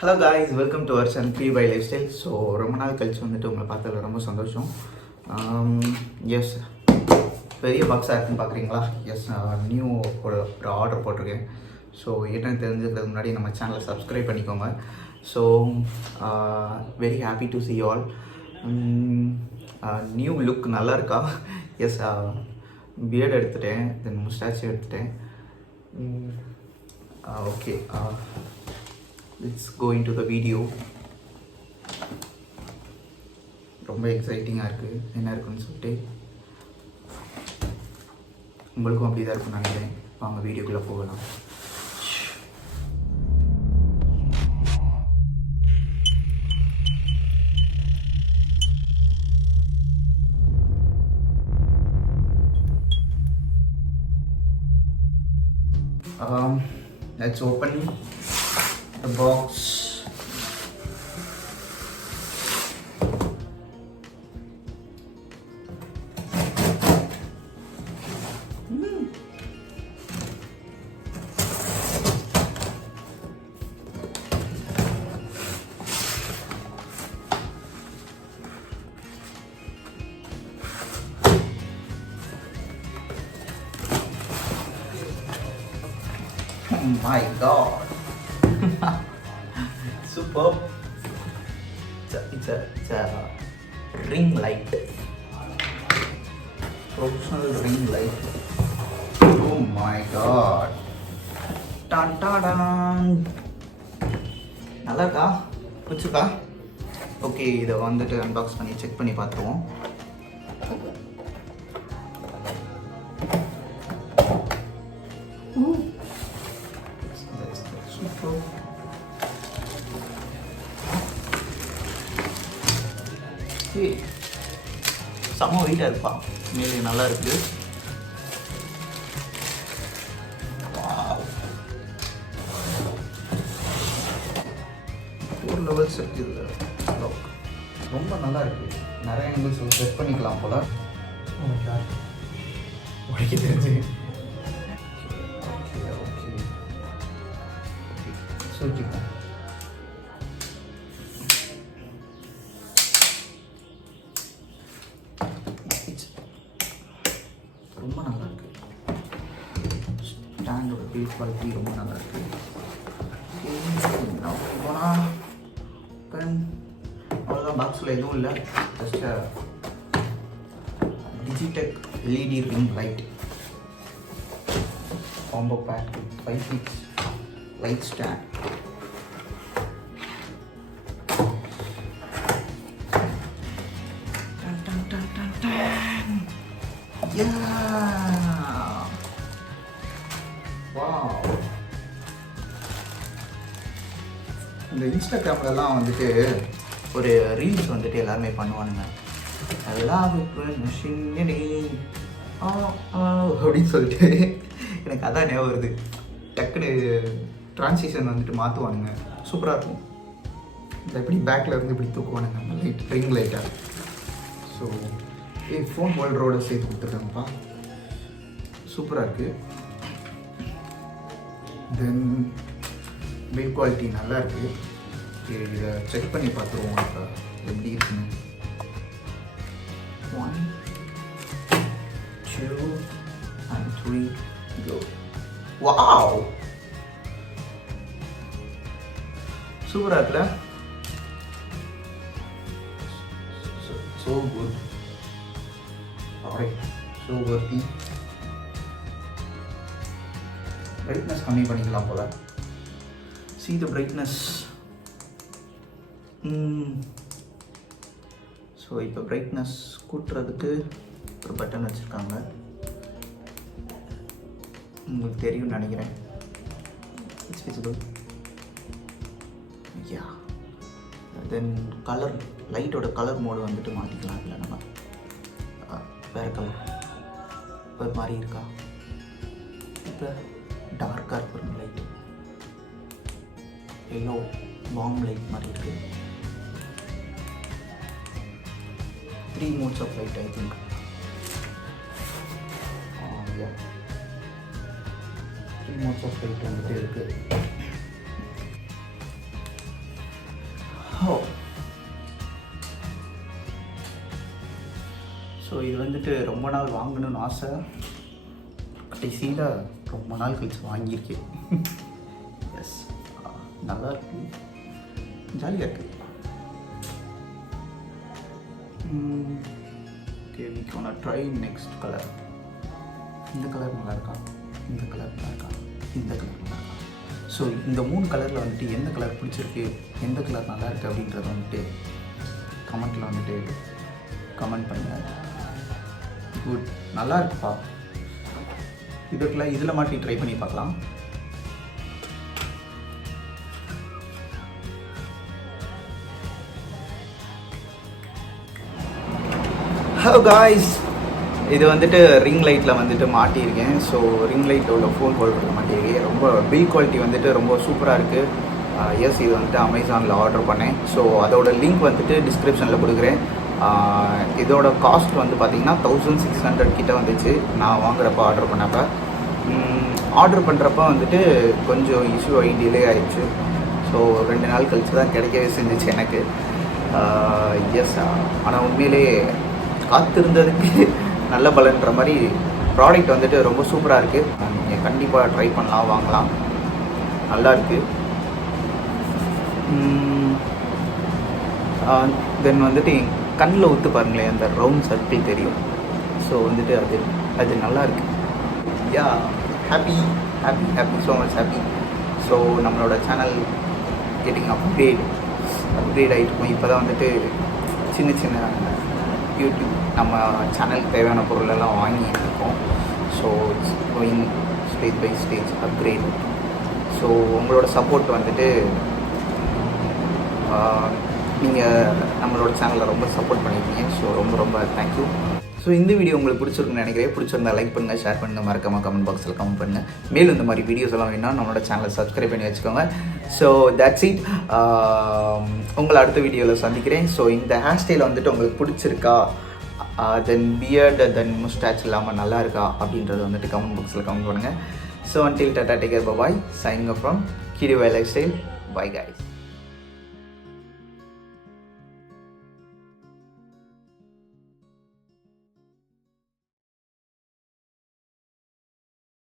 Hello guys, welcome to our channel free by lifestyle. So ரொம்ப நாள் கழிச்சு வந்துட்டு உங்களை பார்த்ததில் ரொம்ப சந்தோஷம். எஸ், பெரிய பாக்ஸாக இருக்குன்னு பார்க்குறீங்களா? எஸ், நியூ ஒரு ஆர்டர் போட்டிருக்கேன். ஸோ என்னென்னு தெரிஞ்சுக்கிறதுக்கு முன்னாடி நம்ம சேனலை சப்ஸ்கிரைப் பண்ணிக்கோங்க. So very happy to see you all. New look நல்லா இருக்கா? எஸ், பியர்டு எடுத்துட்டேன், தென் முஸ்டாச்சு எடுத்துட்டேன். Okay, let's go into the video. ரொம்ப எக்ஸைட்டிங்காக இருக்குது, என்ன இருக்குன்னு சொல்லிட்டு. உங்களுக்கும் அப்படி தான் இருக்குன்னு நினைக்கிறேன். வாங்க வீடியோக்குள்ளே போகலாம். Let's open the box. Oh my god. Superb. It's a ring light. Professional ring light. Oh my god. Tan tan. நல்லா இருக்கா? பிடிச்சிருக்கா? ஓகே, இதை வந்துட்டு அன்பாக்ஸ் பண்ணி செக் பண்ணி பார்த்துருவோம். செம்ம வெயிட்டாக இருப்பா, மேலே நல்லா இருக்குது. ஒரு லெவல்ஸ் இருக்குது, ரொம்ப நல்லா இருக்குது. நிறைய ஆங்கிள்ஸ் செட் பண்ணிக்கலாம் போல. உடைக்க தெரிஞ்சு. ஓகே ஓகே, சொல்லிக்கலாம். ரொம்ப நல்லா இருக்குது. ஸ்டாண்டோட பில்ட் குவாலிட்டி ரொம்ப நல்லா இருக்குது. போனால் அவ்வளோதான், பாக்ஸில் எதுவும் இல்லை. Just Digitek LED ring light combo back 5 feet light stand. இந்த இன்ஸ்டாகிராம்லலாம் வந்துட்டு ஒரு ரீல்ஸ் வந்துட்டு எல்லாருமே பண்ணுவானுங்க. அதெல்லாம் அப்படின்னு சொல்லிட்டு எனக்கு அதான் ஞாபகம் வருது. டக்குன்னு ட்ரான்சிஷன் வந்துட்டு மாற்றுவானுங்க, சூப்பராக இருக்கும். இந்த எப்படி பேக்கில் இருந்து இப்படி தூக்குவானுங்க அந்த லைட், ரிங் லைட்டாக. ஸோ ஃபோன் ஹோல்டரோடு சேர்த்து கொடுத்துருக்காங்கப்பா, சூப்பராக இருக்குது. தென் பில்ட் குவாலிட்டி நல்லா இருக்குது. இதை செக் பண்ணி பார்த்துருவோம் இப்போ எப்படி இருக்குன்னு. 1 2 and 3 go. Wow, சூப்பராக இருக்குல்ல? So good. Alright, so worthy. Brightness கம்மி பண்ணிக்கலாம் போல. See the brightness. ஸோ இப்போ பிரைட்னஸ் கூட்டுறதுக்கு ஒரு பட்டன் வச்சுருக்காங்க, உங்களுக்கு தெரியும்னு நினைக்கிறேன். It's visible. Yeah, then colour, லைட்டோட கலர் மோடு வந்துட்டு மாற்றிக்கலாம். இல்லை நம்ம வேறு கலர் ஒரு மாதிரி இருக்கா? இப்போ டார்க்காக இருக்கிற லைட்டு, எல்லோ வார்ம் லைட் மாதிரி இருக்குது. 3 modes of light, I think. Yeah, 3 modes of light வந்துட்டு இருக்குது. ஸோ இது வந்துட்டு ரொம்ப நாள் வாங்கணும்னு ஆசை, கடைசியில் ரொம்ப நாள் கழிச்சு வாங்கியிருக்கேன். எஸ், நல்லா இருக்கு, ஜாலியாக இருக்குது. Okay, we gonna try next color. இந்த கலர் நல்லா இருக்கா, இந்த கலர் நல்லா இருக்கா, இந்த கலர் நல்லா இருக்கா? ஸோ இந்த 3 கலரில் வந்துட்டு எந்த கலர் பிடிச்சிருக்கு, எந்த கலர் நல்லா இருக்குது அப்படின்றத வந்துட்டு கமெண்ட்டில் வந்துட்டு கமெண்ட் பண்ணுங்கள். குட், நல்லா இருக்குப்பா. இதில் மாட்டி ட்ரை பண்ணி பார்க்கலாம். ஹலோ காய்ஸ், இது வந்துட்டு ரிங் லைட்டில் வந்துட்டு மாட்டியிருக்கேன். ஸோ ரிங் லைட்டில் உள்ள ஃபோன் ஹோல்டரில் மாட்டியிருக்கேன். ரொம்ப பில் குவாலிட்டி வந்துட்டு ரொம்ப சூப்பராக இருக்குது. எஸ், இது வந்துட்டு அமேசானில் ஆர்டர் பண்ணேன். ஸோ அதோட லிங்க் வந்துட்டு டிஸ்கிரிப்ஷனில் கொடுக்குறேன். இதோட காஸ்ட் வந்து பார்த்திங்கன்னா 1600 கிட்ட வந்துச்சு நான் வாங்குறப்ப, ஆர்டர் பண்ணப்போ. ஆர்டர் பண்ணுறப்ப வந்துட்டு கொஞ்சம் இஷ்யூ ஆகி டிலே ஆகிடுச்சு. ஸோ 2 நாள் கழிச்சு தான் கிடைக்கவே செஞ்சிச்சு எனக்கு. எஸ், ஆனால் உண்மையிலே காத்திருந்ததுக்கு நல்ல பலன்ற மாதிரி ப்ராடக்ட் வந்துட்டு ரொம்ப சூப்பராக இருக்குது. நீங்கள் கண்டிப்பாக ட்ரை பண்ணலாம், வாங்கலாம், நல்லா இருக்குது. தென் வந்துட்டு கண்ணில் ஊற்று பாருங்களேன், அந்த ரவுண்ட் சர்க்கிள் தெரியும். ஸோ வந்துட்டு அது நல்லா இருக்குது. Yeah, happy so much happy. So நம்மளோட சேனல் கெட்டிங் அப்கிரேட் ஆகிட்டுருக்கோம். இப்போ தான் வந்துட்டு சின்ன சின்ன யூடியூப் நம்ம சேனலுக்கு தேவையான பொருளெல்லாம் வாங்கிட்டு இருக்கோம். So it's going stage by stage upgrade. So உங்களோட சப்போர்ட் வந்துட்டு நீங்கள் நம்மளோட சேனலில் ரொம்ப சப்போர்ட் பண்ணியிருக்கீங்க. ஸோ ரொம்ப ரொம்ப தேங்க்யூ. ஸோ இந்த வீடியோ உங்களுக்கு பிடிச்சிருக்குன்னு நினைக்கிறேன். பிடிச்சிருந்தா லைக் பண்ணுங்கள், ஷேர் பண்ணுங்கள், மறக்காமல் கமெண்ட் பாக்ஸில் கமெண்ட் பண்ணுங்கள். மேலும் இந்த மாதிரி வீடியோஸ் எல்லாம் வேணும்னா நம்மளோட சேனலை சப்ஸ்கிரைப் பண்ணி வச்சுக்கோங்க. So that's it. உங்களை அடுத்த வீடியோவில் சந்திக்கிறேன். ஸோ இந்த ஹேர் ஸ்டைல் வந்துட்டு உங்களுக்கு பிடிச்சிருக்கா, தென் பியர்டு தென் முஸ்டாச் இல்லாமல் நல்லா இருக்கா அப்படின்றத வந்துட்டு கமெண்ட் பாக்ஸில் கமெண்ட் பண்ணுங்கள். So until tata, take care, bye bye, signing off from Kiri Bai Lifestyle. Bye guys.